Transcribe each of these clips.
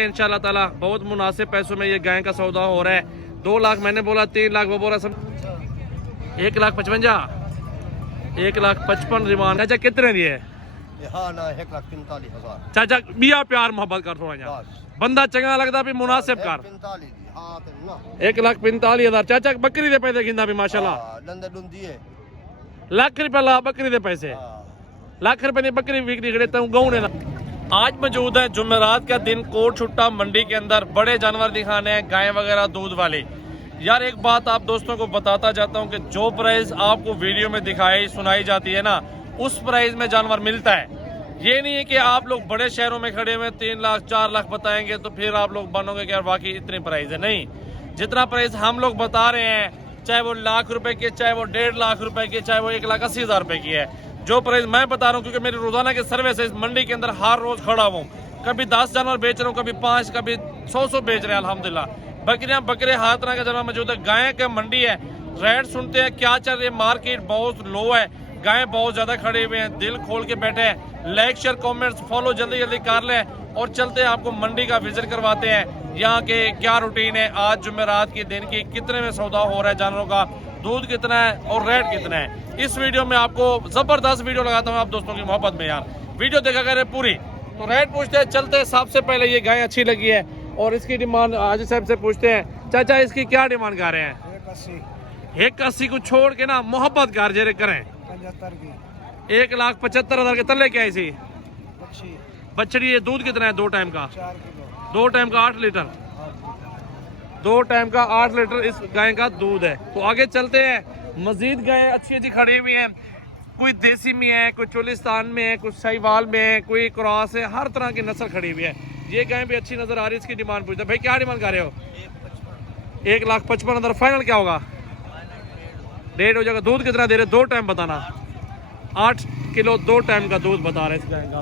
इंशाल्लाह ताला बहुत मुनासिब पैसों में ये गाय का सौदा हो रहा है। 2 लाख मैंने बोला, 3 लाख वो बोला, सब 1,55,000, 1,55,000 रिवान। चाचा कितने दिए? हाँ ना 1,45,000। चाचा बिया प्यार मोहब्बत कर थोड़ा यार, बंदा चंगा लगता भी मुनासिब कर। 1,45,000 चाचा बकरी दे पैसे गिंदा भी माशाल्लाह। लाख रुपया ला बकरी दे पैसे, लाख रुपए की बकरी बिकनी खड़े तू गऊ ने। आज मौजूद है जुमेरात का दिन, कोट छुट्टा मंडी के अंदर बड़े जानवर दिखाने हैं, गाय वगैरह दूध वाले। यार एक बात आप दोस्तों को बताता जाता हूं कि जो प्राइस आपको वीडियो में दिखाई सुनाई जाती है ना, उस प्राइस में जानवर मिलता है। ये नहीं है कि आप लोग बड़े शहरों में खड़े हुए 3 लाख 4 लाख बताएंगे तो फिर आप लोग बनोगे कि यार वाकई इतनी प्राइस है। नहीं, जितना प्राइस हम लोग बता रहे हैं, चाहे वो लाख रुपए की, चाहे वो 1.5 लाख रुपए की, चाहे वो 1,80,000 रुपए की है, जो प्राइस मैं बता रहा हूँ, क्योंकि मेरी रोजाना के सर्वे से इस मंडी के अंदर हर रोज खड़ा हूँ। कभी 10 जानवर बेच रहा हूँ, कभी 5, कभी 100 बेच रहे हैं अल्हम्दुलिल्लाह। बकरियां बकरे हर तरह का जानवर मौजूद है। गाय का मंडी है, रेट सुनते हैं क्या चल रही है। मार्केट बहुत लो है, गाय बहुत ज्यादा खड़े हुए हैं, दिल खोल के बैठे हैं। लाइक शेयर कमेंट्स फॉलो जल्दी जल्दी कर लें और चलते हैं आपको मंडी का विजिट करवाते हैं। यहाँ के क्या रूटीन है, आज जुमेरात के दिन की कितने में सौदा हो रहा है जानवरों का, दूध कितना है और रेट कितना है। इस वीडियो में आपको जबरदस्त वीडियो लगाता हूँ आप दोस्तों की मोहब्बत में। यार वीडियो देखा करें पूरी। तो रेट पूछते हैं, चलते हैं। सबसे पहले ये गाय अच्छी लगी है और इसकी डिमांड हाजी साहब से पूछते हैं। चाचा इसकी क्या डिमांड कर रहे हैं? 1,80 को छोड़ के ना मोहब्बत कर जे करें 1,75,000 के तले क्या इसी बछड़ी है। दूध कितना है? 2 टाइम का 2 टाइम का 8 लीटर 2 टाइम का 8 लीटर इस गाय का दूध है। तो आगे चलते हैं, मजीद गाय अच्छी अच्छी खड़ी हुई हैं। कोई देसी में है, कोई चोलिस्तान में है, कुछ साहिवाल में है, कोई क्रॉस है, हर तरह की नस्ल खड़ी हुई है। ये गाय भी अच्छी नजर आ रही है। इसकी डिमांड पूछते भाई क्या डिमांड कर रहे हो? 1,55,000 फाइनल क्या होगा? 1.5 हो जाएगा। दूध कितना दे रहे? 2 टाइम बताना। 8 किलो 2 टाइम का दूध बता रहे हैं इस गाय का।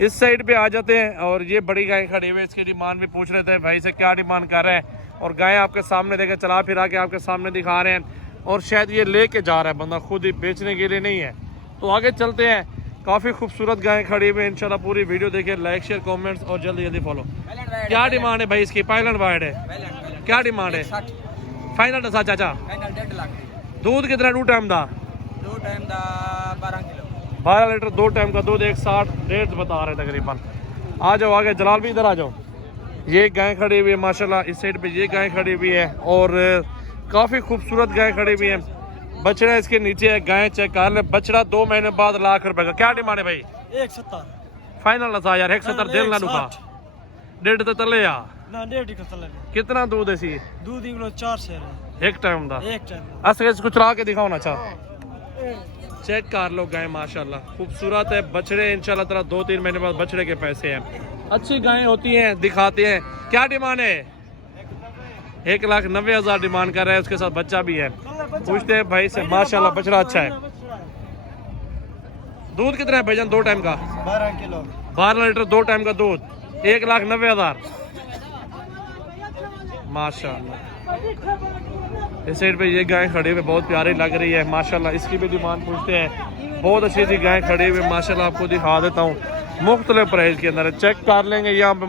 इस साइड पे आ जाते हैं और ये बड़ी गाय खड़ी हुई है, इसकी डिमांड भी पूछ रहे थे भाई से क्या डिमांड कर रहे हैं। और गाय आपके सामने देखे, चला फिरा के आपके सामने दिखा रहे हैं और शायद ये लेके जा रहा है बंदा, खुद ही बेचने के लिए नहीं है। तो आगे चलते हैं, काफी खूबसूरत गाय खड़ी हुई है। इंशाल्लाह पूरी वीडियो देखिए, लाइक शेयर कमेंट्स और जल्दी जल्दी फॉलो। क्या डिमांड है भाई इसकी? पाइलन वाइड है, क्या डिमांड है? फाइनल दसा चाचा? 1.5 लाख। दूध कितना 2 टाइम का? 2 टाइम का 12 किलो 12 लीटर 2 टाइम का दूध। 1,60 रेट बता रहे तकरीबन। आ जाओ आगे, जलाल भी इधर आ जाओ। ये गाय खड़ी हुई है माशाल्लाह। इस साइड पे ये गाय खड़ी हुई है और काफी खूबसूरत गाय खड़ी हुई है। बछड़ा इसके नीचे है, गाय चेक कर ले। बछड़ा 2 महीने बाद लाख रुपए का। क्या डिमांड है भाई? 170 फाइनल था यार। 170 दिल ना दुखा 1.5 तो तले या ना 1.5 का चला। कितना दूध है सी? दूध इंग्लो 4 शेर है एक टाइम दा। एक टाइम। अच्छा इसको चला के दिखाओ ना। अच्छा चेक कर लो गाय माशाल्लाह खूबसूरत है। बछड़े इंशाल्लाह ताला 2-3 महीने बाद बछड़े के पैसे हैं। अच्छी गायें होती हैं, दिखाते हैं। क्या डिमांड है? 1,90,000 डिमांड कर रहे हैं। उसके साथ बच्चा भी है। पूछते हैं भाई से। माशाल्लाह बछड़ा अच्छा है। दूध कितना है भाईजान? 2 टाइम का 12 किलो 12 लीटर 2 टाइम का दूध। 1,90,000 माशाल्लाह। इस साइड पे ये गाय खड़ी हुई बहुत प्यारी लग रही है माशाल्लाह। इसकी भी डिमांड पूछते हैं। बहुत अच्छी अच्छी गाय खड़ी हुई माशाल्लाह। आपको दिखा देता हूँ, मुख्तलिफ प्राइस के अंदर चेक कर लेंगे। यहाँ पे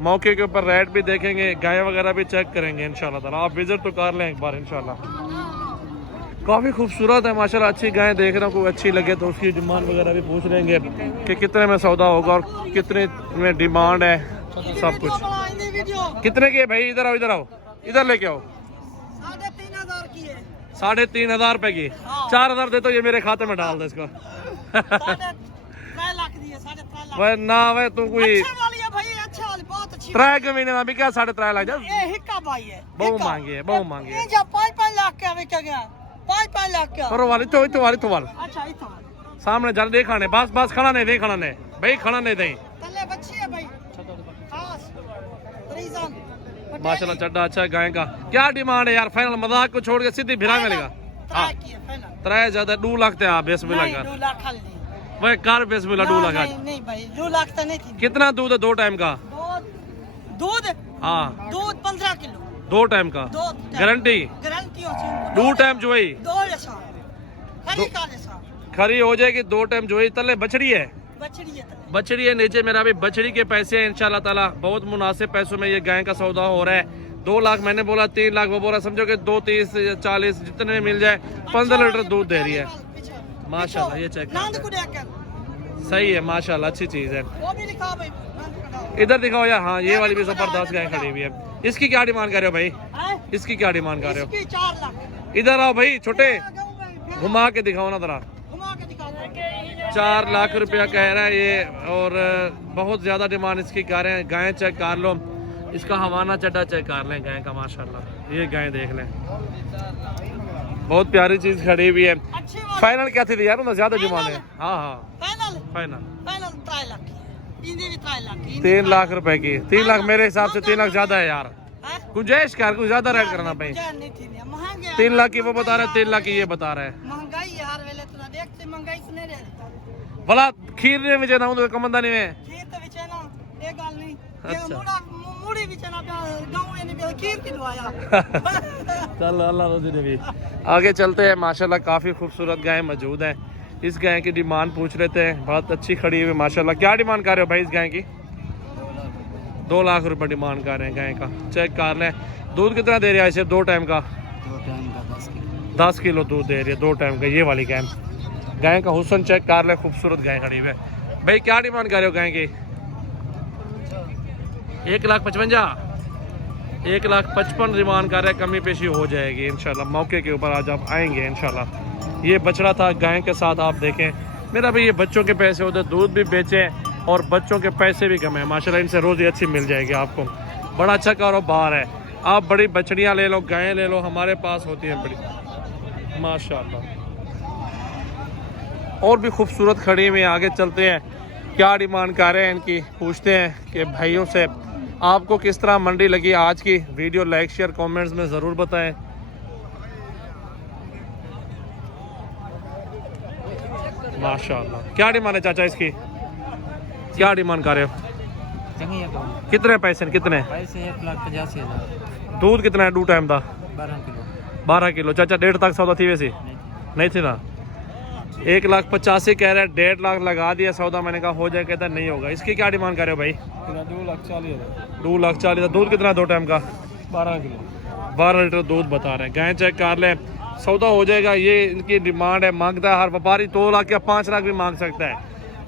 मौके के ऊपर रेट भी देखेंगे, गाय वगैरह भी चेक करेंगे इंशाल्लाह ताला। आप विजिट तो कर लें एक बार इंशाल्लाह। काफ़ी खूबसूरत है माशाल्लाह। अच्छी गाय देख रहा हूँ, कोई अच्छी लगे तो उसकी डिमांड वगैरह भी पूछ लेंगे कि कितने में सौदा होगा और कितने में डिमांड है, सब कुछ। कितने की है भाई? इधर आओ, इधर आओ, इधर लेके आओ। 3,500 की है। 3,500 रुपए की। 4,000 दे तो ये मेरे खाते में डाल दे इसको। 3 लाख दिए, 3.5 लाख। वह ना वह तू कोई अच्छा वाली है भाई, अच्छा वाली बहुत अच्छी। 3 के महीने में भी क्या 3.5 लाख जा? ये हिक्का भाई है, बहुत मांगी है, बहुत मांगी है। 5 लाख का बिक गया। 5 लाख का। करो वाली तो वाली तो वाल अच्छा इतो सामने जल देखा ने। बस खड़ा नहीं दे, खड़ा नहीं भाई, खड़ा नहीं दे। तल्ले बच्ची है भाई खास रीजन। माशाल्लाह चड्डा अच्छा है गाय का। क्या डिमांड है यार? फाइनल मजाक को छोड़ के सीधी भिरा मिलेगा। हाँ 3 ज्यादा 2 लाख थे। आप बेस मिला कर 2 लाख खाली वह कार बेस मिला 2 लाख। नहीं भाई 2 लाख तो नहीं थी। कितना दूध है 2 टाइम का? दूध हाँ दूध 15 किलो 2 टाइम का गारंटी। गारंटी 2 टाइम जो है खरी का खरी हो जाएगी। 2 टाइम जो है। तले बछड़ी है बछड़ी है तो। बछड़ी है नीचे मेरा भी बछड़ी के पैसे हैं इंशाल्लाह ताला। बहुत मुनासिब पैसों में ये गाय का सौदा हो रहा है। 2 लाख मैंने बोला, 3 लाख वो बोला, समझो कि 2, 30, 40 जितने में मिल जाए। 15 लीटर दूध दे रही है माशाल्लाह। ये चेक सही है माशाल्लाह, अच्छी चीज है। वो भी लिखा भाई, इधर दिखाओ यार। हाँ ये वाली भी जबरदस्त गाय खड़ी हुई है। इसकी क्या डिमांड कर रहे हो भाई? इसकी क्या डिमांड कर रहे हो? इसकी 4 लाख। इधर आओ भाई छोटे, घुमा के दिखाओ ना जरा। घुमा के दिखा 4 लाख रुपया कह रहा है ये, और बहुत ज्यादा डिमांड इसकी कर रहे हैं। गाय चेक कर लो, इसका हवाना चड्डा चेक कर लें गाय का माशाल्लाह। ये गाय देख लें, बहुत प्यारी चीज खड़ी हुई है। फाइनल क्या थी यार? उन्हें ज्यादा डिमांड है। हाँ हाँ फाइनल फाइनल 3 लाख की। इनकी भी 3 लाख की। 3 लाख रुपए की। 3 लाख मेरे हिसाब से 3 लाख ज्यादा है यार। गुंजाइश कर, कुछ ज्यादा रेट करना भाई। 3 लाख की वो बता रहा है, 3 लाख की ये बता रहा है। महंगाई है हर वेले तो देखते महंगाई से नहीं रहता। भला खीर ने विचे ना तो कमंदा नहीं है। खीर तो विचे ना ये गल नहीं। अच्छा। मुड़ी विचे ना गांव में नहीं खीर की दवाया। चल अल्लाह रोजी दे भी। आगे चलते हैं। माशाल्लाह काफी खूबसूरत गाय मौजूद है। इस गाय की डिमांड पूछ रहे थे, बहुत अच्छी खड़ी हुई माशाल्लाह। क्या डिमांड कर रहे हो भाई इस गाय की? 2 लाख रुपए डिमांड कर रहे हैं गाय का। चेक कर लें। दूध कितना दे रहा है सिर्फ 2 टाइम का? 10 किलो दूध दे रही है 2 टाइम का। ये वाली गाय, गाय का हुस्न चेक कर ले, खूबसूरत गाय खड़ी हुई है। भाई क्या डिमांड कर रहे हो गाय की? 1,55,000। 1,55,000 डिमांड कर रहे हैं। कमी पेशी हो जाएगी इंशाल्लाह मौके के ऊपर। आज आप आएंगे इंशाल्लाह। ये बछड़ा था गाय के साथ, आप देखें। मेरा भी ये बच्चों के पैसे होते, दूध भी बेचे और बच्चों के पैसे भी कम है माशाल्लाह। इनसे रोजी अच्छी मिल जाएगी आपको। बड़ा अच्छा कारोबार है। आप बड़ी बछड़ियाँ ले लो, गायें ले लो, हमारे पास होती हैं बड़ी माशाल्लाह। और भी खूबसूरत खड़ी हुई। आगे चलते हैं, क्या डिमांड कर रहे हैं इनकी, पूछते हैं कि भाइयों से। आपको किस तरह मंडी लगी आज की? वीडियो लाइक शेयर कमेंट्स में ज़रूर बताएं। माशाल्लाह। क्या डिमांड है चाचा इसकी? क्या डिमांड कर रहे हो? कितने पैसे? कितने पैसे? 1,85,000। दूध कितना है 2 टाइम का? 12 किलो। 12 किलो। चाचा 1.5 तक सौदा थी वैसे? नहीं थी ना। 1,85,000 कह रहा है। 1.5 लाख लगा दिया सौदा। मैंने कहा हो जाए, कहता नहीं होगा। इसकी क्या डिमांड कर रहे हो भाई? 2,40,000। 2,40,000। दूध कितना है 2 टाइम का? 12 किलो। 12 लीटर दूध बता रहे हैं। गाय चेक कर लें, सौदा हो जाएगा। ये इनकी डिमांड है। मांगता है हर व्यापारी 2 लाख या 5 लाख भी मांग सकता है।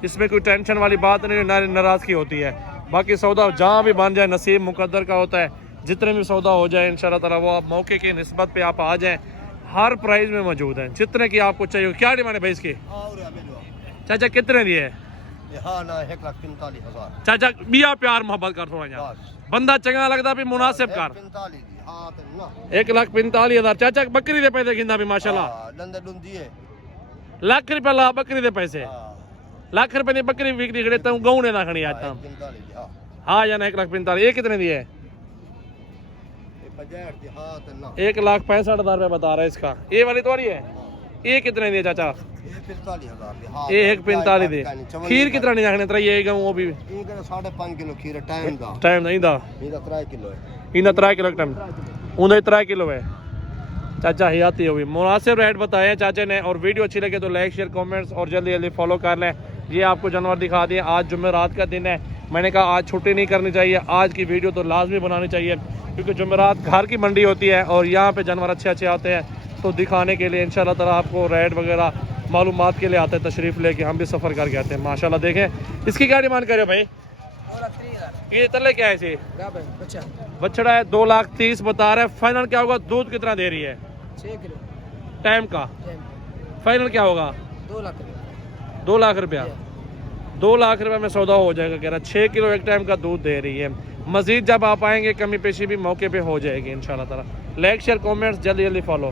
इसमें कोई टेंशन वाली बात नहीं, नाराज़गी होती है। बाकी सौदा जहाँ भी बन जाए, नसीब मुकद्दर का होता है। जितने भी सौदा हो जाए इंशाल्लाह ताला, वो आप मौके की निस्बत पे आप आ जाएं। हर प्राइस में मौजूद है, जितने की आपको चाहिए। क्या डिमांड है भाई इसकी? चाचा कितने दिए? हाँ ना 1,45,000। चाचा बिया प्यार मोहब्बत कर थोड़ा यहाँ, बंदा चंगा लगता भी मुनासिब कर। 1,45,000। चाचा बकरी दे पैसे गिंदा भी माशाल्लाह। लाख रुपया ला बकरी दे पैसे। लाख रुपए की बकरी बिक्री खड़े तू गऊ ने ना खड़ी आज तक। हाँ या ना 1,45,000। ये कितने दिए? 1,65,000 रुपया बता रहा है इसका। ये वाली तो है। ये कितने दिए चाचा? ये 1,45,000 दिए। खीर कितना नहीं रखने तेरा? ये वो भी 5.5 किलो खीर टाइम दा। टाइम नहीं दा। 3 किलो है। इन्हें 3 किलो टाइम उन्हें 3 किलो है। चाचा हयाती हुई मुनासिब रेट बताए हैं चाचा ने। और वीडियो अच्छी लगे तो लाइक शेयर कमेंट्स और जल्दी जल्दी फॉलो कर लें। ये आपको जानवर दिखा दिए। आज जुमेरात का दिन है, मैंने कहा आज छुट्टी नहीं करनी चाहिए। आज की वीडियो तो लाजमी बनानी चाहिए, क्योंकि जुमेरात घर की मंडी होती है और यहाँ पे जानवर अच्छे अच्छे आते हैं। तो दिखाने के लिए इंशाल्लाह ताला आपको रेट वगैरह मालूमात के लिए आते हैं, तशरीफ़ लेके। हम भी सफ़र करके आते हैं माशाल्लाह। देखें इसकी क्या डिमांड करे भाई? ये तले क्या है इसे? बछड़ा है। 2,30,000 बता रहा है। फाइनल क्या होगा? दूध कितना दे रही है? 6 किलो टाइम का। फाइनल क्या होगा? 2 लाख। 2 लाख रुपया। 2 लाख रुपए में सौदा हो जाएगा कह रहा। 6 किलो एक टाइम का दूध दे रही है। मजीद जब आप आएंगे कमी पेशी भी मौके पे हो जाएगी इंशाल्लाह ताला। लाइक शेयर कमेंट्स जल्दी जल्दी फॉलो।